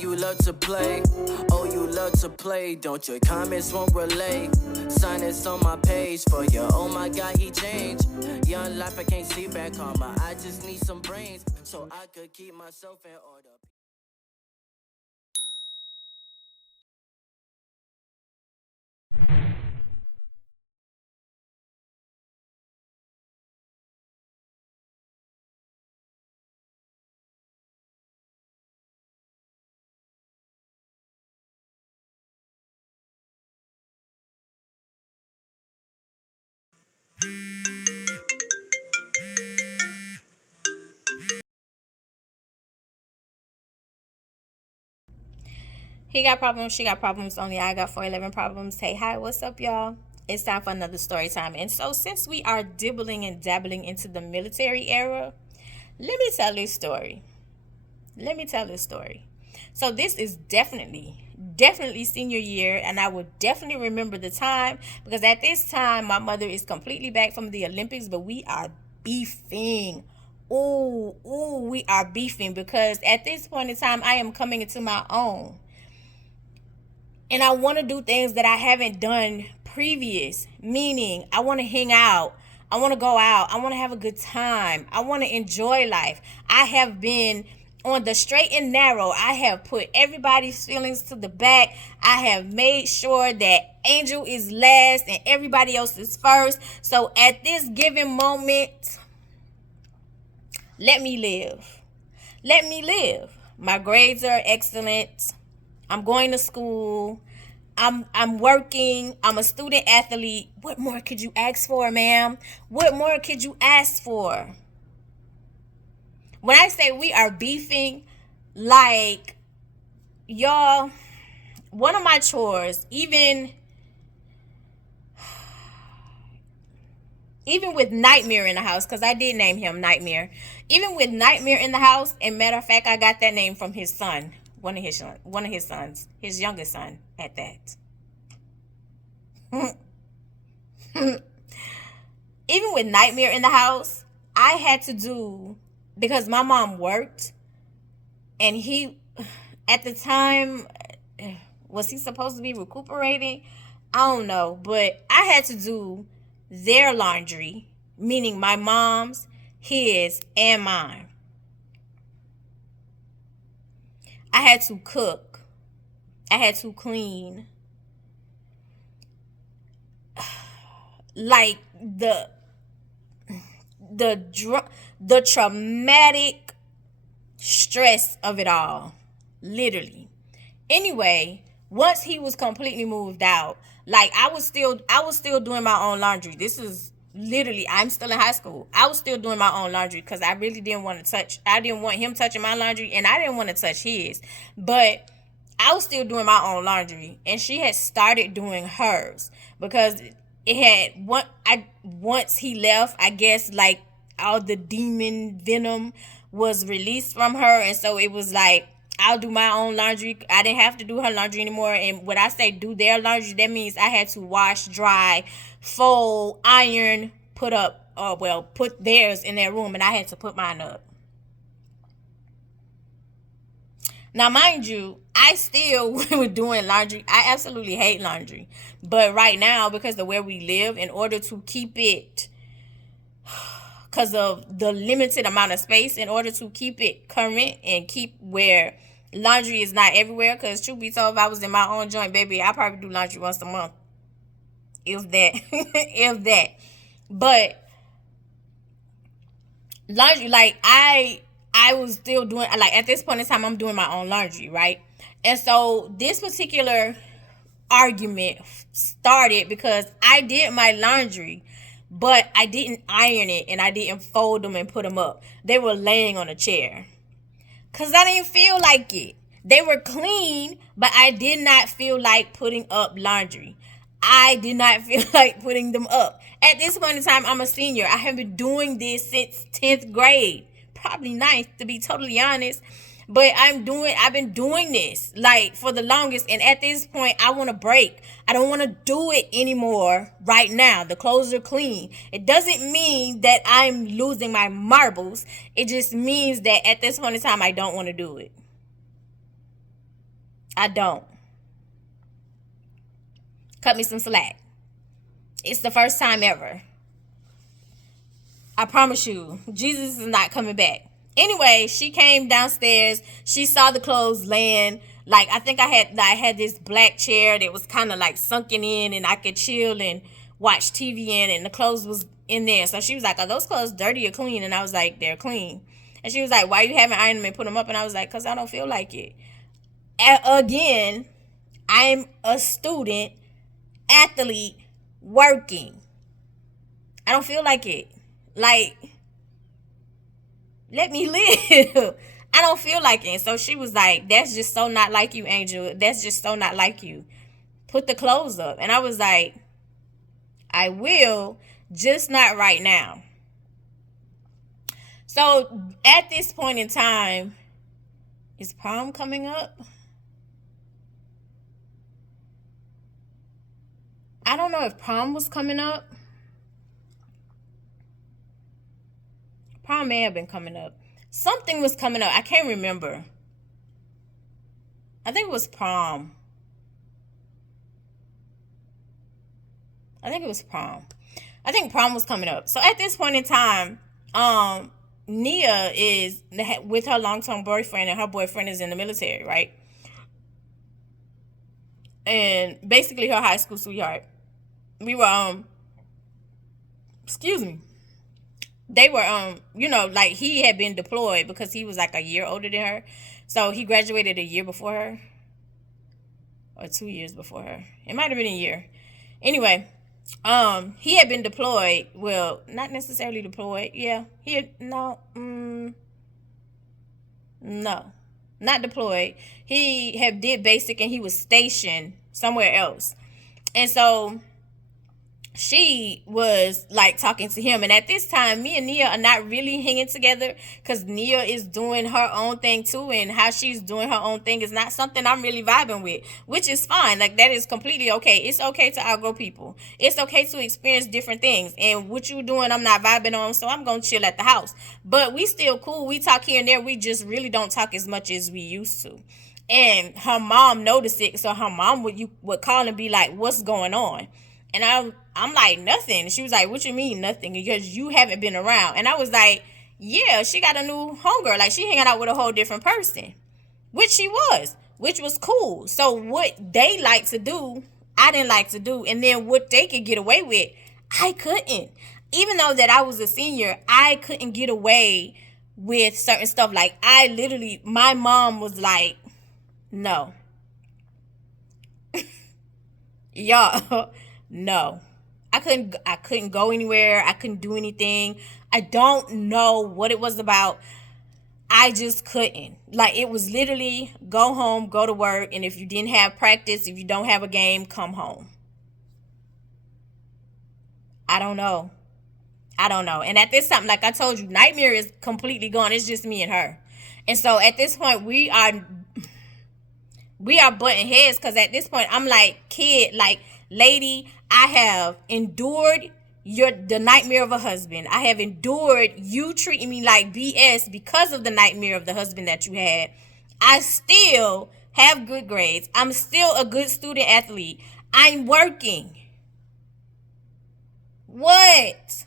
you love to play. Oh, you love to play. Don't your comments won't relay. Sign this on my page for you. Oh my God, he changed. Young life, I can't see back karma. I just need some brains so I could keep myself in order. He got problems, she got problems, only I got 411 problems. Hey, hi, what's up, y'all? It's time for another story time. And so, since we are dibbling and dabbling into the military era, let me tell this story. So, this is definitely senior year, and I would definitely remember the time because at this time, my mother is completely back from the Olympics, but we are beefing. We are beefing because at this point in time, I am coming into my own. And I want to do things that I haven't done previous, meaning I want to hang out. I want to go out. I want to have a good time. I want to enjoy life. I have been on the straight and narrow. I have put everybody's feelings to the back. I have made sure that Angel is last and everybody else is first. So at this given moment, let me live. Let me live. My grades are excellent. I'm going to school. I'm working. I'm a student athlete. What more could you ask for, ma'am? What more could you ask for? When I say we are beefing, like, y'all, one of my chores, even with Nightmare in the house, because I did name him Nightmare. Even with Nightmare in the house, and matter of fact, I got that name from his son. One of his sons, his youngest son at that. Even with Nightmare in the house, I had to do, because my mom worked, and he, at the time, was he supposed to be recuperating? I don't know, but I had to do their laundry, meaning my mom's, his, and mine. I had to cook. I had to clean. Like the traumatic stress of it all. Literally. Anyway, once he was completely moved out, like I was still doing my own laundry. This is literally, I'm still in high school. I was still doing my own laundry because I really didn't want him touching my laundry, and I didn't want to touch his. But I was still doing my own laundry, and she had started doing hers because once he left, I guess, like, all the demon venom was released from her, and so it was like, I'll do my own laundry. I didn't have to do her laundry anymore. And when I say do their laundry, that means I had to wash, dry, fold, iron, put theirs in their room, and I had to put mine up. Now, mind you, I still was doing laundry. I absolutely hate laundry. But right now, because of where we live, in order to keep it, because of the limited amount of space, in order to keep it current and keep where laundry is not everywhere, because truth be told, if I was in my own joint, baby, I probably do laundry once a month. If that. If that. But laundry, like, I was still doing, like, at this point in time, I'm doing my own laundry, right? And so this particular argument started because I did my laundry, but I didn't iron it and I didn't fold them and put them up. They were laying on a chair because I didn't feel like it. They were clean, but I did not feel like putting up laundry. I did not feel like putting them up. At this point in time, I'm a senior. I have been doing this since 10th grade. Probably 9th, to be totally honest. But I've been doing this, like, for the longest. And at this point, I want to break. I don't want to do it anymore right now. The clothes are clean. It doesn't mean that I'm losing my marbles. It just means that at this point in time, I don't want to do it. I don't. Cut me some slack. It's the first time ever. I promise you, Jesus is not coming back. Anyway, she came downstairs. She saw the clothes laying. Like, I think I had this black chair that was kind of like sunken in, and I could chill and watch TV in, and the clothes was in there. So she was like, are those clothes dirty or clean? And I was like, they're clean. And she was like, why you haven't ironed them and put them up? And I was like, because I don't feel like it. Again, I'm a student, athlete, working. I don't feel like it. Like, let me live. I don't feel like it. So she was like, that's just so not like you, Angel. That's just so not like you. Put the clothes up. And I was like, I will, just not right now. So at this point in time, is prom coming up? I don't know if prom was coming up. Prom may have been coming up. Something was coming up. I can't remember. I think it was prom. I think it was prom. I think prom was coming up. So at this point in time, Nia is with her long-term boyfriend, and her boyfriend is in the military, right? And basically her high school sweetheart. We were, excuse me. They were, like he had been deployed because he was like a year older than her. So he graduated a year before her. Or 2 years before her. It might have been a year. Anyway, he had been deployed. Well, not necessarily deployed. Yeah. No, not deployed. He had did basic and he was stationed somewhere else. And so she was like talking to him, and at this time me and Nia are not really hanging together because Nia is doing her own thing too, and how she's doing her own thing is not something I'm really vibing with, which is fine. Like, that is completely okay. It's okay to outgrow people. It's okay to experience different things, and what you doing I'm not vibing on, so I'm gonna chill at the house. But we still cool. We talk here and there. We just really don't talk as much as we used to. And her mom noticed it, so her mom would call and be like, what's going on? And I'm like, nothing. She was like, what you mean nothing? Because you haven't been around. And I was like, yeah, she got a new homegirl. Like, she hanging out with a whole different person. Which was cool. So what they like to do, I didn't like to do. And then what they could get away with, I couldn't. Even though that I was a senior, I couldn't get away with certain stuff. Like, my mom was like, no. Y'all, no. I couldn't go anywhere. I couldn't do anything. I don't know what it was about. I just couldn't. Like, it was literally go home, go to work, and if you didn't have practice, if you don't have a game, come home. I don't know. And at this time, like I told you, Nightmare is completely gone. It's just me and her. And so at this point, we are butting heads, because at this point, I'm like, kid, like, lady, I have endured the nightmare of a husband. I have endured you treating me like BS because of the nightmare of the husband that you had. I still have good grades. I'm still a good student athlete. I'm working. What?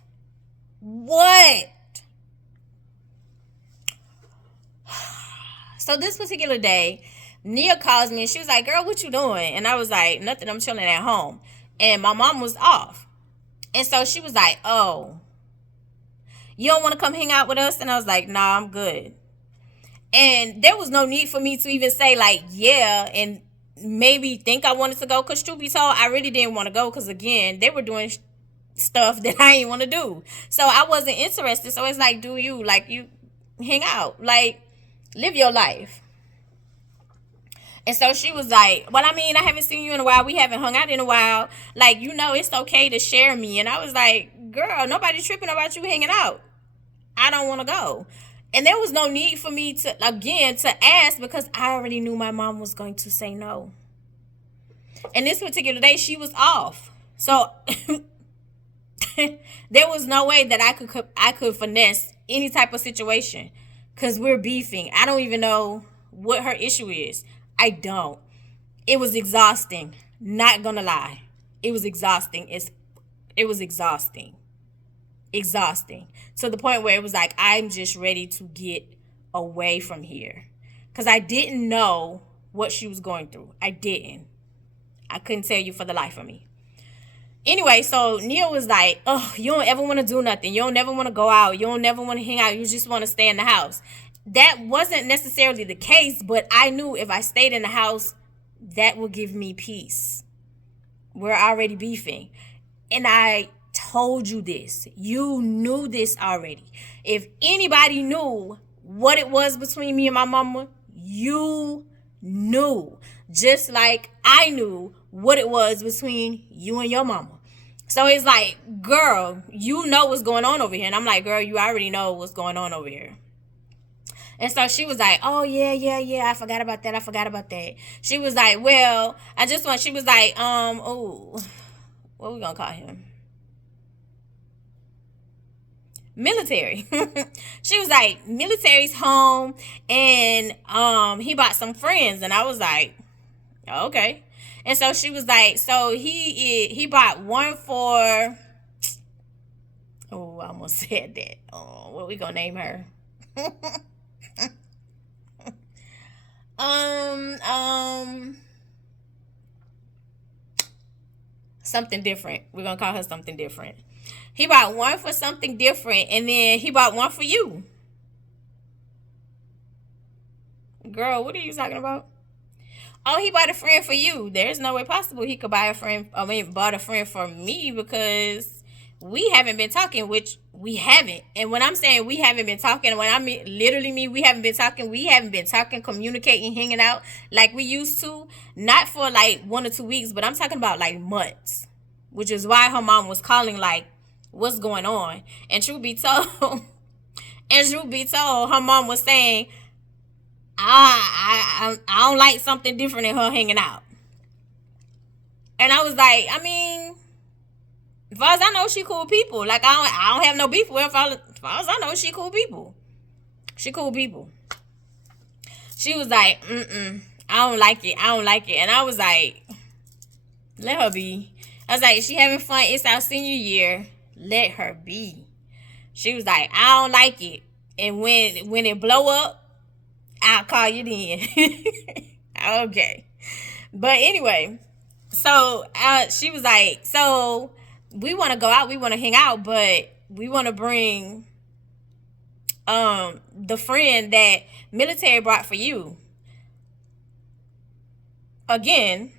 So this particular day, Nia calls me and she was like, girl, what you doing? And I was like, nothing, I'm chilling at home. And my mom was off. And so she was like, oh, you don't want to come hang out with us? And I was like, nah, I'm good. And there was no need for me to even say, like, yeah, and maybe think I wanted to go. Because truth be told, I really didn't want to go, because, again, they were doing stuff that I didn't want to do. So I wasn't interested. So it's like, do you, like, you hang out. Like, live your life. And so she was like, well, I mean, I haven't seen you in a while. We haven't hung out in a while. Like, it's okay to share me. And I was like, girl, nobody tripping about you hanging out. I don't want to go. And there was no need for me to ask, because I already knew my mom was going to say no. And this particular day, she was off. So there was no way that I could finesse any type of situation, because we're beefing. I don't even know what her issue is. I don't. It was exhausting. Not gonna lie. It was exhausting. It was exhausting. Exhausting. To the point where it was like, I'm just ready to get away from here. Because I didn't know what she was going through. I didn't. I couldn't tell you for the life of me. Anyway, so Neil was like, oh, you don't ever want to do nothing. You don't never want to go out. You don't never want to hang out. You just want to stay in the house. That wasn't necessarily the case, but I knew if I stayed in the house, that would give me peace. We're already beefing. And I told you this. You knew this already. If anybody knew what it was between me and my mama, you knew. Just like I knew what it was between you and your mama. So it's like, girl, you know what's going on over here. And I'm like, girl, you already know what's going on over here. And so she was like, oh, yeah, I forgot about that. She was like, well, she was like, what we gonna call him? Military. She was like, military's home, and he bought some friends. And I was like, okay. And so she was like, so he bought one for, oh, I almost said that. Oh, what we gonna name her? Something different. We're gonna call her something different. He bought one for something different, and then he bought one for you. Girl, what are you talking about? Oh, he bought a friend for you. There's no way possible he could bought a friend for me, because we haven't been talking, which we haven't. And when I'm saying we haven't been talking, when I mean literally mean we haven't been talking, communicating, hanging out like we used to. Not for like 1 or 2 weeks, but I'm talking about like months. Which is why her mom was calling like, what's going on? And truth be told, her mom was saying, I don't like something different in her hanging out. And I was like, I mean, as far as I know, she cool people. Like, I don't have no beef with her. As far as I know, she cool people. She cool people. She was like, I don't like it. And I was like, let her be. I was like, she having fun. It's our senior year. Let her be. She was like, I don't like it. And when it blow up, I'll call you then. Okay. But anyway, so she was like, so we want to go out, we want to hang out, but we want to bring the friend that military brought for you. Again,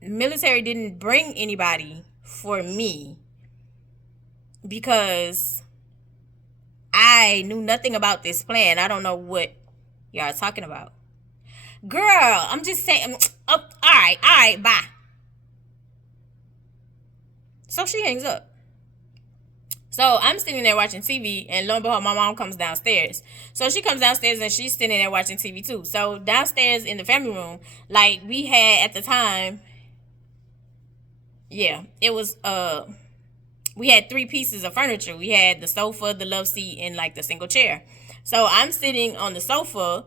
military didn't bring anybody for me because I knew nothing about this plan. I don't know what y'all are talking about. Girl, I'm just saying. All right, bye. So she hangs up. So I'm sitting there watching TV, and lo and behold, my mom comes downstairs. So she comes downstairs, and she's sitting there watching TV too. So downstairs in the family room, like we had at the time, yeah, it was we had 3 pieces of furniture. We had the sofa, the love seat, and like the single chair. So I'm sitting on the sofa,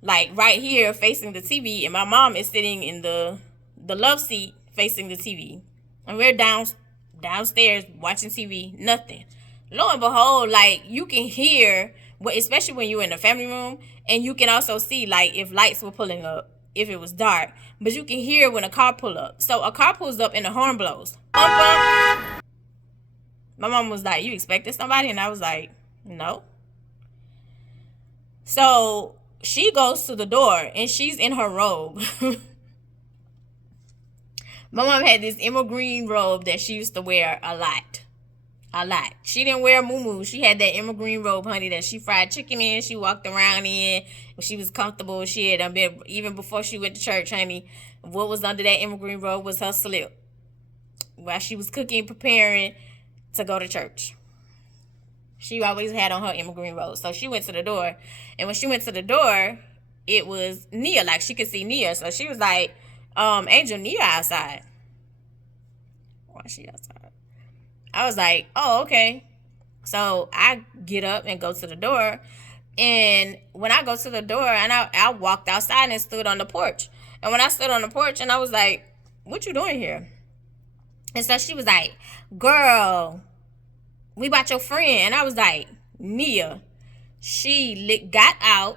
like right here facing the TV, and my mom is sitting in the love seat facing the TV. And we're downstairs watching TV, nothing. Lo and behold, like you can hear, especially when you're in the family room, and you can also see like if lights were pulling up, if it was dark, but you can hear when a car pull up. So a car pulls up and the horn blows. My mom was like, you expected somebody? And I was like, no. So she goes to the door and she's in her robe. My mom had this emerald green robe that she used to wear a lot. She didn't wear a muumuu. She had that emerald green robe, honey, that she fried chicken in. She walked around in. She was comfortable. She had been, even before she went to church, honey, what was under that emerald green robe was her slip while she was cooking, preparing to go to church. She always had on her emerald green robe. So she went to the door. And when she went to the door, it was Nia. Like, she could see Nia. So she was like, Angel, Nia outside. Why is she outside? I was like, oh, okay. So I get up and go to the door. And when I go to the door, and I walked outside and stood on the porch. And when I stood on the porch and I was like, what you doing here? And so she was like, girl, we bought your friend. And I was like, Nia. She got out,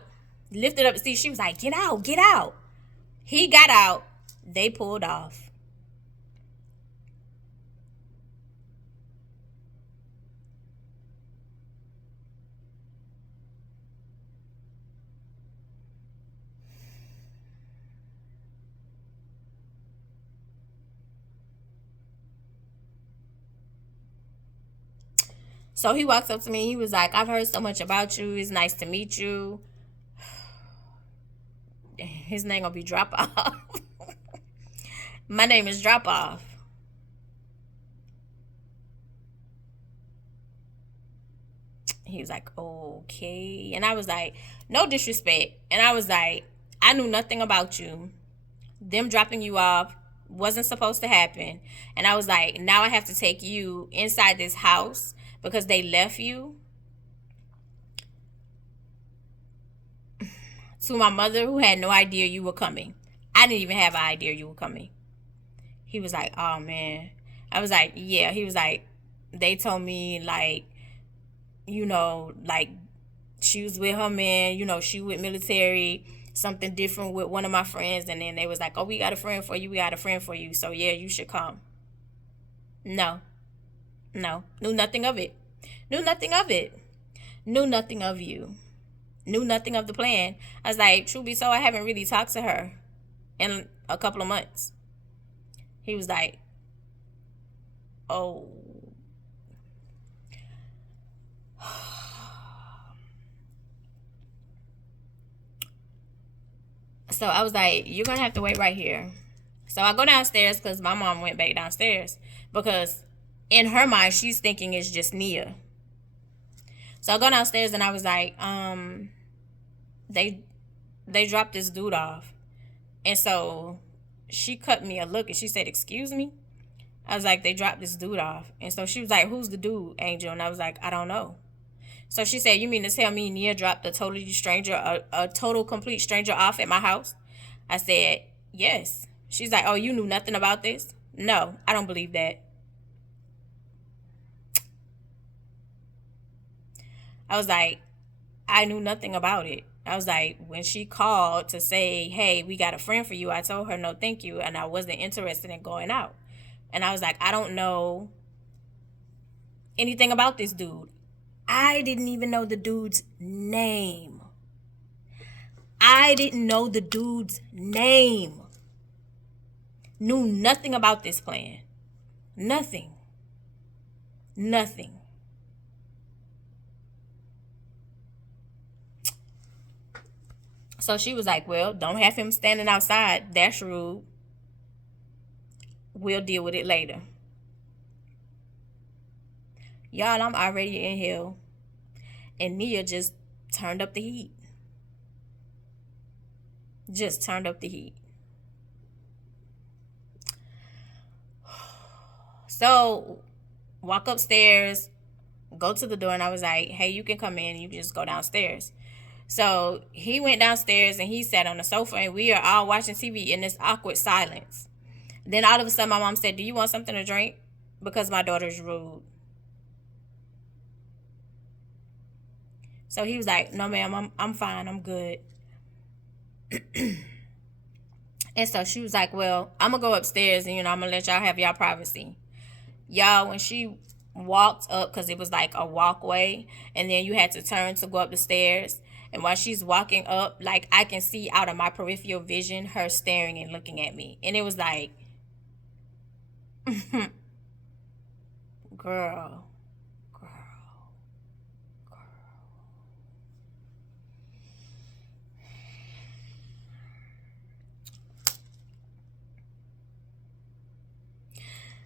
lifted up the seat. She was like, get out, get out. He got out. They pulled off. So he walks up to me. He was like, I've heard so much about you. It's nice to meet you. His name gonna be Drop Off. My name is Drop Off. He was like, okay. And I was like, no disrespect. And I was like, I knew nothing about you. Them dropping you off wasn't supposed to happen. And I was like, now I have to take you inside this house because they left you to my mother, who had no idea you were coming. I didn't even have an idea you were coming. He was like, oh man. I was like, yeah. He was like, they told me like, you know, like she was with her man, you know, she with military, something different with one of my friends. And then they was like, oh, we got a friend for you. We got a friend for you. So yeah, you should come. No. Knew nothing of it. Knew nothing of it. Knew nothing of you. Knew nothing of the plan. I was like, truth be so, I haven't really talked to her in a couple of months. He was like, oh. So I was like, you're going to have to wait right here. So I go downstairs because my mom went back downstairs because in her mind, she's thinking it's just Nia. So I go downstairs and I was like, they dropped this dude off. And so she cut me a look and she said, excuse me? I was like, they dropped this dude off. And so she was like, who's the dude, Angel? And I was like, I don't know. So she said, you mean to tell me Nia dropped a total complete stranger off at my house? I said, yes. She's like, oh, you knew nothing about this? No, I don't believe that. I was like, I knew nothing about it. I was like, when she called to say, hey, we got a friend for you, I told her no, thank you. And I wasn't interested in going out. And I was like, I don't know anything about this dude. I didn't even know the dude's name. I didn't know the dude's name. Knew nothing about this plan. Nothing. So she was like, well, don't have him standing outside. That's rude. We'll deal with it later. Y'all, I'm already in hell. And Nia just turned up the heat. Just turned up the heat. So, walk upstairs, go to the door, and I was like, hey, you can come in. You just go downstairs. So, he went downstairs, and he sat on the sofa, and we are all watching TV in this awkward silence. Then, all of a sudden, my mom said, do you want something to drink? Because my daughter's rude. So, he was like, no, ma'am, I'm fine. I'm good. And so, she was like, well, I'm going to go upstairs, and, I'm going to let y'all have y'all privacy. Y'all, when she walked up, because it was like a walkway, and then you had to turn to go up the stairs. And while she's walking up, like, I can see out of my peripheral vision her staring and looking at me. And it was like, girl.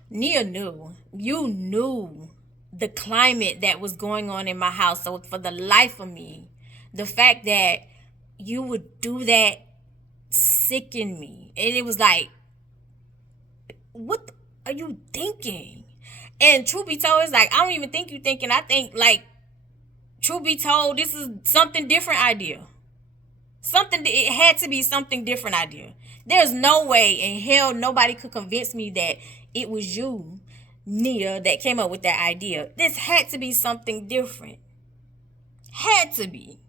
Nia knew. You knew the climate that was going on in my house. So for the life of me, the fact that you would do that sickened me. And it was like, what are you thinking? And truth be told, it's like, I don't even think you thinking. I think, like, truth be told, this is something different idea. It had to be something different idea. There's no way in hell nobody could convince me that it was you, Nia, that came up with that idea. This had to be something different. Had to be.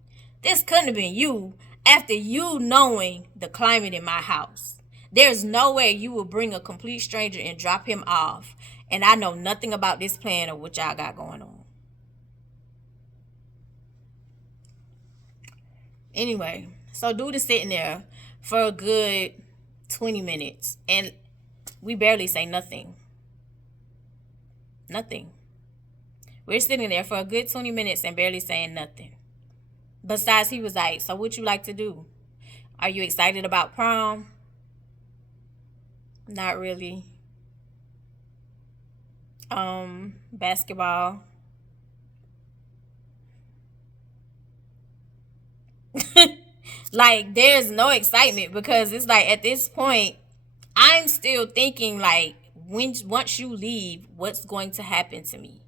This couldn't have been you after you knowing the climate in my house. There's no way you will bring a complete stranger and drop him off, and I know nothing about this plan or what y'all got going on. Anyway, so dude is sitting there for a good 20 minutes, and we barely say nothing. Nothing. We're sitting there for a good 20 minutes and barely saying nothing. Besides, he was like, so what you like to do? Are you excited about prom? Not really. Basketball. Like, there's no excitement, because it's like at this point, I'm still thinking like, once you leave, what's going to happen to me?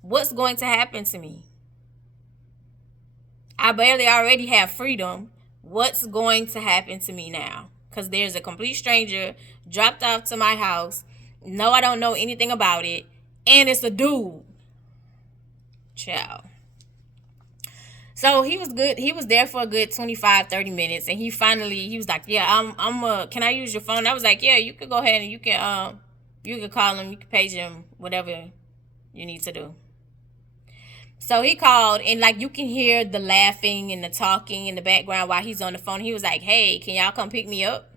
What's going to happen to me? I barely already have freedom. What's going to happen to me now? Because there's a complete stranger dropped off to my house. No, I don't know anything about it. And it's a dude. Ciao. So he was good. He was there for a good 25-30 minutes. And he was like, yeah, can I use your phone? I was like, yeah, you could go ahead and you can call him. You can page him, whatever you need to do. So he called, and like you can hear the laughing and the talking in the background while he's on the phone. He was like, hey, can y'all come pick me up?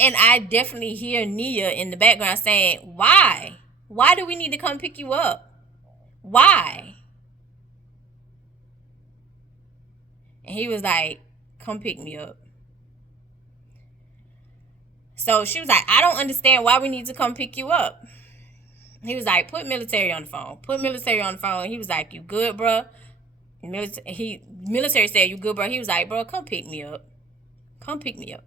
And I definitely hear Nia in the background saying, why? Why do we need to come pick you up? Why? And he was like, come pick me up. So she was like, I don't understand why we need to come pick you up. He was like, put military on the phone. Put military on the phone. He was like, you good, bro? Military said, you good, bro? He was like, bro, come pick me up. Come pick me up.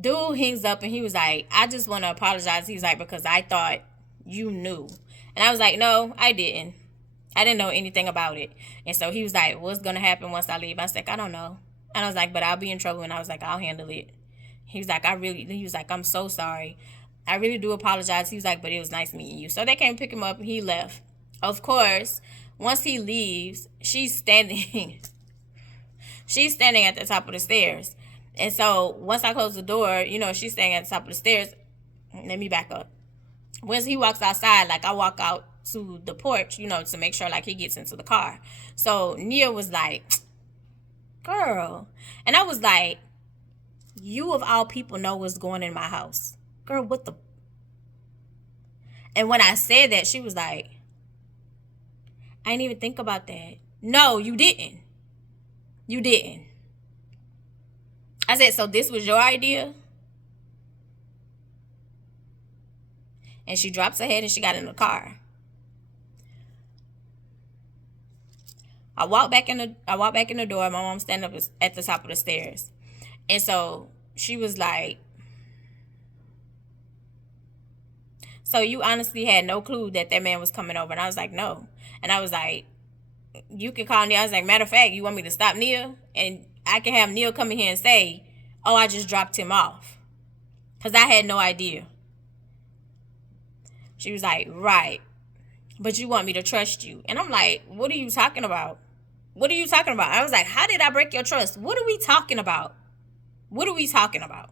Dude hangs up and he was like, I just want to apologize. He was like, because I thought you knew. And I was like, no, I didn't. I didn't know anything about it. And so he was like, what's going to happen once I leave? I was like, I don't know. And I was like, but I'll be in trouble. And I was like, I'll handle it. He was like, I'm so sorry. I really do apologize. He was like, but it was nice meeting you. So they came pick him up and he left. Of course, once he leaves, she's standing at the top of the stairs. And so once I close the door, she's standing at the top of the stairs. Let me back up. Once he walks outside, like I walk out to the porch, to make sure like he gets into the car. So Nia was like, girl. And I was like, you of all people know what's going in my house. Girl, what the? And when I said that, she was like, I didn't even think about that. No, you didn't. You didn't. I said, so this was your idea? And she drops her head and she got in the car. I walk back in the door. My mom standing up at the top of the stairs. And so she was like, so you honestly had no clue that man was coming over? And I was like, no. And I was like, you can call Nia. I was like, matter of fact, you want me to stop Nia? And I can have Nia come in here and say, oh, I just dropped him off. Because I had no idea. She was like, right. But you want me to trust you. And I'm like, what are you talking about? What are you talking about? I was like, how did I break your trust? What are we talking about? What are we talking about?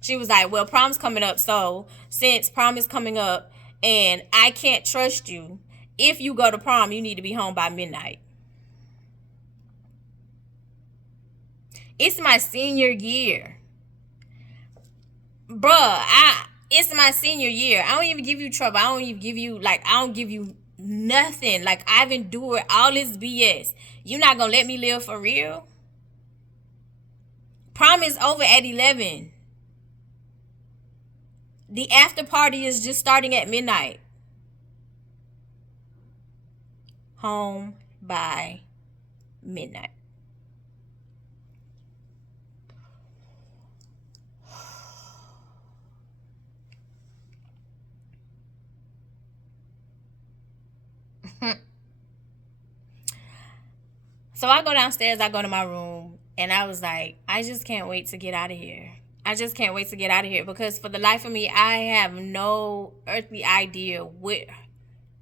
She was like, well, prom's coming up. So since prom is coming up and I can't trust you, if you go to prom, you need to be home by midnight. It's my senior year. Bruh, it's my senior year. I don't even give you trouble. I don't give you nothing. Like, I've endured all this BS. You not gonna let me live for real? Prom is over at 11. The after party is just starting at midnight. Home by midnight. So I go downstairs, I go to my room, and I was like, I just can't wait to get out of here. I just can't wait to get out of here because for the life of me, I have no earthly idea what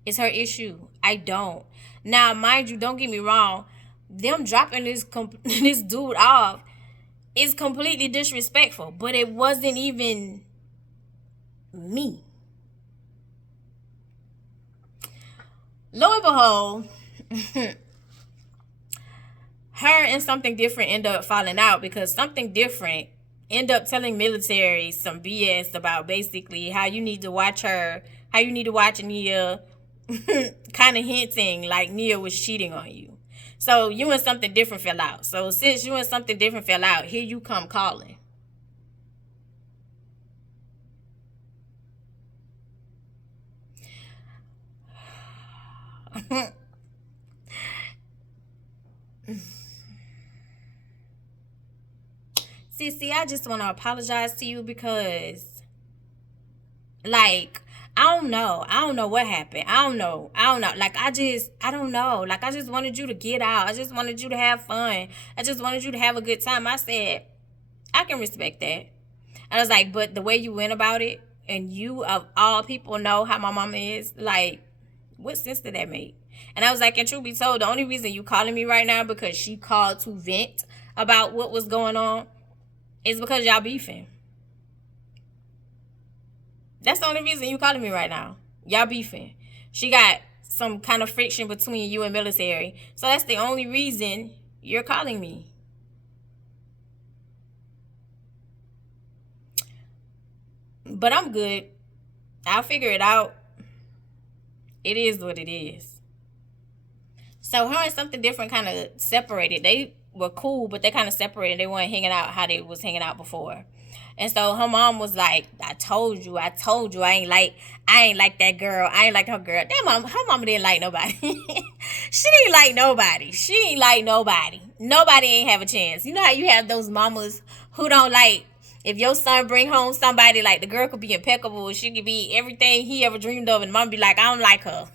is her issue. I don't. Now, mind you, don't get me wrong, them dropping this dude off is completely disrespectful, but it wasn't even me. Lo and behold, her and something different end up falling out because something different end up telling military some BS about basically how you need to watch her, how you need to watch Nia, kind of hinting like Nia was cheating on you. So you and something different fell out. So since you and something different fell out, here you come calling. Sissy, I just want to apologize to you because, like, I don't know. I don't know what happened. I don't know. Like, I don't know. Like, I just wanted you to get out. I just wanted you to have fun. I just wanted you to have a good time. I said, I can respect that. I was like, but the way you went about it, and you of all people know how my mama is, like, what sense did that make? And I was like, and truth be told, the only reason you calling me right now because she called to vent about what was going on is because y'all beefing. That's the only reason you calling me right now. Y'all beefing. She got some kind of friction between you and military. So that's the only reason you're calling me. But I'm good. I'll figure it out. It is what it is. So her and something different kind of separated. They were cool, but they kind of separated. They weren't hanging out how they was hanging out before. And so her mom was like, I told you, I ain't like that girl. I ain't like her girl. Her mama didn't like nobody. She didn't like nobody. She ain't like nobody. Nobody ain't have a chance. You know how you have those mamas who don't like, if your son bring home somebody, like the girl could be impeccable, she could be everything he ever dreamed of, and mom be like, I don't like her.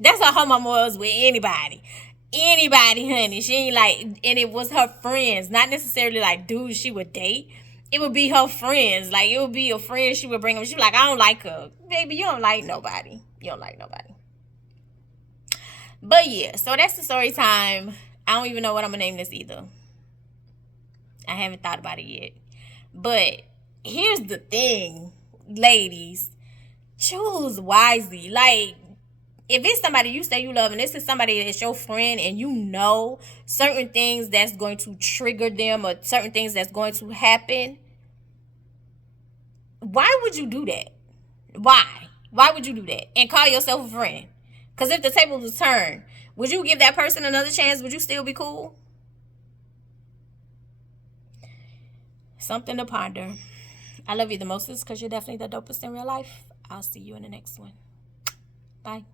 That's how her mama was with anybody. Anybody, honey. She ain't like, and it was her friends, not necessarily like dudes she would date. It would be her friends. Like, it would be a friend she would bring them. She was like, I don't like her. Baby, you don't like nobody. You don't like nobody. But yeah, so that's the story time. I don't even know what I'm gonna name this either. I haven't thought about it yet. But here's the thing, ladies. Choose wisely. Like, if it's somebody you say you love and this is somebody that's your friend and you know certain things that's going to trigger them or certain things that's going to happen, why would you do that? Why? Why would you do that? And call yourself a friend? Because if the table was turned, would you give that person another chance? Would you still be cool? Something to ponder. I love you the mostest because you're definitely the dopest in real life. I'll see you in the next one. Bye.